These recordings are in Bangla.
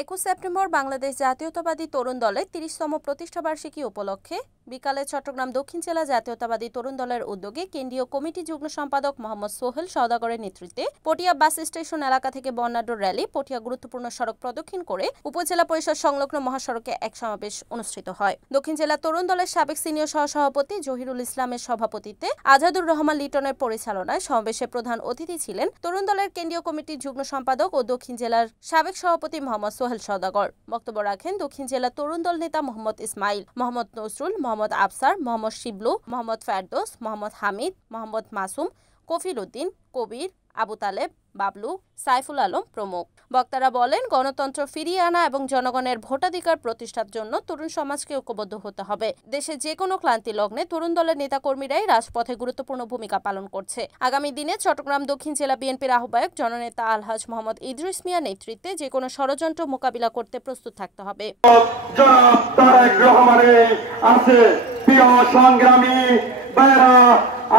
21 সেপ্টেম্বর বাংলাদেশ জাতীয়তাবাদী তরুণ দলের 30তম প্রতিষ্ঠাবার্ষিকী উপলক্ষে বিকালে চট্টগ্রাম দক্ষিণ জেলা জাতীয়তাবাদী তরুণ দলের উদ্যোগে কেন্দ্রীয় কমিটি যুগ্ম সম্পাদক মোহাম্মদ সোহেল সওদাগরের নেতৃত্বে পটিয়া বাস স্টেশন এলাকা থেকে বর্ণাঢ্য র্যালি পটিয়া গুরুত্বপূর্ণ সড়ক প্রদক্ষিণ করে উপজেলা পরিষদ সংলগ্ন মহাসড়কে এক সমাবেশ অনুষ্ঠিত হয়। দক্ষিণ জেলা তরুণ দলের সাবেক সিনিয়র সহসভাপতি জহিরুল ইসলামের সভাপতিত্বে আজাদুর রহমান লিটনের পরিচালনায় সমাবেশে প্রধান অতিথি ছিলেন তরুণ দলের কেন্দ্রীয় কমিটির যুগ্ম সম্পাদক ও দক্ষিণ জেলার সাবেক সভাপতি মোহাম্মদ সোহেল সওদাগর। বক্তব্য রাখেন দক্ষিণ জেলা তরুণ দল নেতা মোহাম্মদ ইসমাইল, মোহাম্মদ নজরুল, মোহাম্মদ আফসার, মোহাম্মদ শিবলু, মোহাম্মদ ফেরদৌস, মোহাম্মদ হামিদ, মোহাম্মদ মাসুম, কফিল উদ্দিন, কবির, আবু তালেব, বাবলু, সাইফুল আলম প্রমুখ। বক্তারা বলেন, গণতন্ত্র ফিরিয়ে আনা এবং জনগণের ভোটাধিকার প্রতিষ্ঠার জন্য তরুণ সমাজকে ঐক্যবদ্ধ হতে হবে। দেশে যে কোনো ক্লান্তি লগ্নে তরুণ দলের নেতাকর্মীরাই রাজপথে গুরুত্বপূর্ণ ভূমিকা পালন করছে। আগামী দিনে চট্টগ্রাম দক্ষিণ জেলা বিএনপির আহ্বায়ক জননেতা আলহাজ মোহাম্মদ ইদ্রিস মিয়ার নেতৃত্বে যে কোনো ষড়যন্ত্র মোকাবিলা করতে প্রস্তুত থাকতে হবে।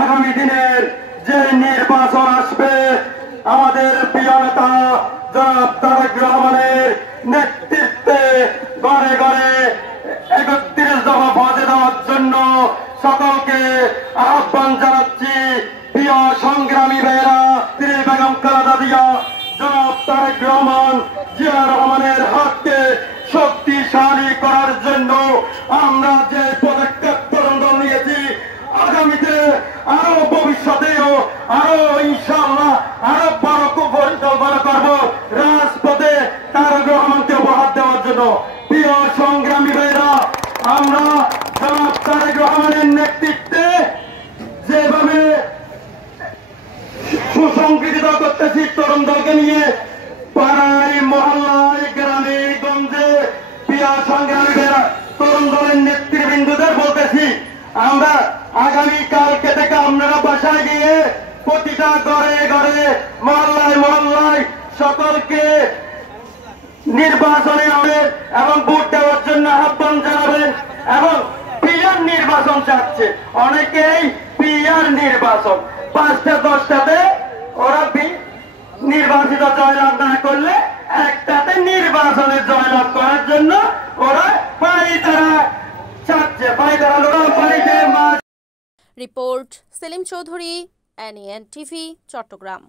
আগামী দিনের যে নির্বাচন আসবে, আমাদের প্রিয় নেতা জনাব তারেক রহমানের নেতৃত্বে ঘরে ঘরে 31 দফা ভোটে দেওয়ার জন্য সকলকে আহ্বান জানাচ্ছি। প্রিয় সংগ্রামী ভাইয়েরা, তিনি বেগম খালেদা জিয়া জনাব তারেক রহমান জিয়া রহমানের হাতকে শক্তিশালী করার জন্য আমরা যে পদক্ষেপ তরুণ দল নিয়েছি, আগামীতে আরো ভবিষ্যতেও আরো ইনশাআল্লাহ আরো বড় পরিকল্পনা করব রাজপথে তারেক রহমানকে উপহার দেওয়ার জন্য। প্রিয় সংগ্রামী ভাইরা, আমরা জনাব তারেক রহমানের নেতৃত্বে যেভাবে সুসংগঠিত করতেছি তরুণ দলকে নিয়ে, পাড়ায় মহল্লায় গ্রামে গঞ্জে, প্রিয় সংগ্রামী ভাইরা, তরুণ দলের নেতৃবৃন্দদের বলতেছি, আমরা আগামীকালকে থেকে আপনারা বাসায় গিয়ে প্রতিটা ঘরে ঘরে মহল্লায় মহল্লায় সকলকে নির্বাচনে হবে এবং ভোট দেওয়ার জন্য আহ্বান জানাবেন। এবং পিআর নির্বাচন চাচ্ছে অনেকেই, পিআর নির্বাচন 5টা 10টাতে ওরা নির্বাচিত জয়লাভ না করলে একটাতে নির্বাচনে জয়লাভ করার জন্য ওরা পাইতারা চাচ্ছে। পাইতারা লোক পাইতে। Report Selim Chowdhury, NEN TV, Chittagong.